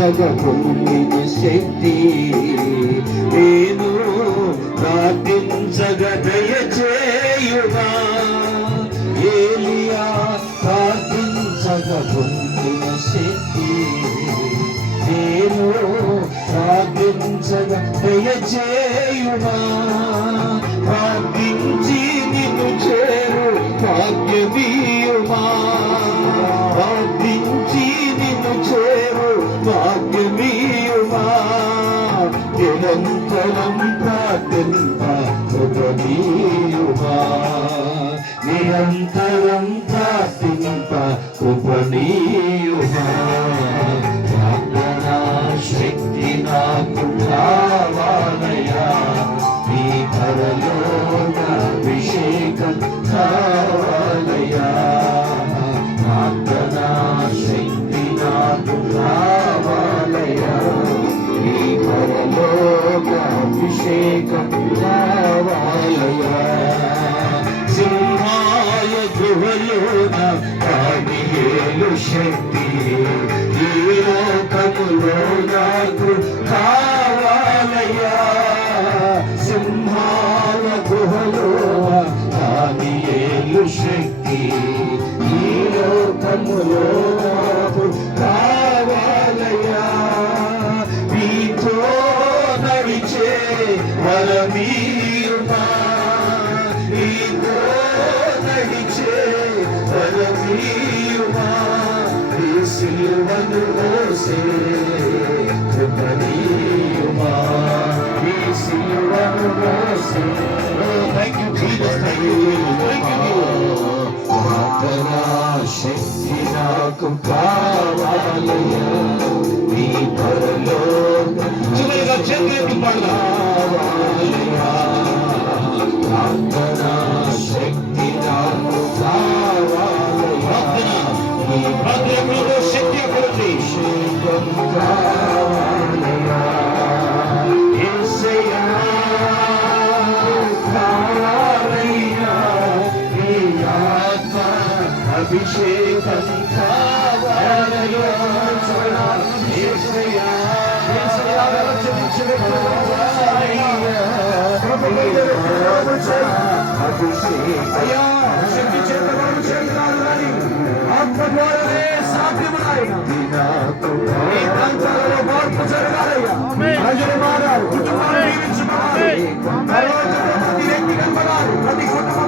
పొందిన శక్తి నేను ప్రార్థించగ దయచేయుమా. ఏలియా ప్రార్థించగ పొందిన శక్తి నేను ప్రార్థించగ దయచేయుమా. ప్రార్థించి నిన్ను చేరు భాగ్యమీయుమా. ప్రార్థించి నిన్ను చేరు భాగ్యమీయుమా. నిరంతరం ప్రార్థింప కృపణీయుమా. నిరంతరం ప్రార్థింప కృపణీయుమా. ప్రార్థనా శక్తి నాకు కావాలయా. నీ పరలోక అభిషేకం కావాలయా. ప్రార్థనా శక్తి నాకు కావాలయా. నీ పరలోక అభిషేకం కావాలయా. సింహాయ గుహలోన దానియేలు శక్తి ఈ లోకములో నాకు కావాలయా. సింహాల గుహలో దానియేలు శక్తి ఈ లోకములో నాకు కావాలయా. నీతో నడిచే వరమీయుమా. నీతో నడిచే వరమీయుమా. ఈ సిలువను మోసే కృపణీయుమా. ఈ సిలువను మోసే. Thank you, Jesus. Thank you. ప్రార్థనా శక్తి నాకు కావాలయా. నీ పరలోక చివరిగా చేతులెత్తి పాడదాం. ప్రార్థనా శక్తి నాకు కావాలయా. నీ ప్రార్థనలో శక్తి అభివృద్ధి కావాలయా. యేసయ్యా కావాలయ్యా. నీ ఆత్మ అభిషేకం కావాలయ్యా. యేసయ్యా అయ్యా శక్తి చేతవాడు చేతున్నారు కానీ ఆత్మ ద్వారానే సాధ్యమునాయన. ఈ ప్రాంతాలలో మార్పు జరగాలయ్యా. ప్రజలు మారారు, కుటుంబాలు జీవించబడాలి. ప్రతి వ్యక్తి కనబడాలి, ప్రతి కుటుంబం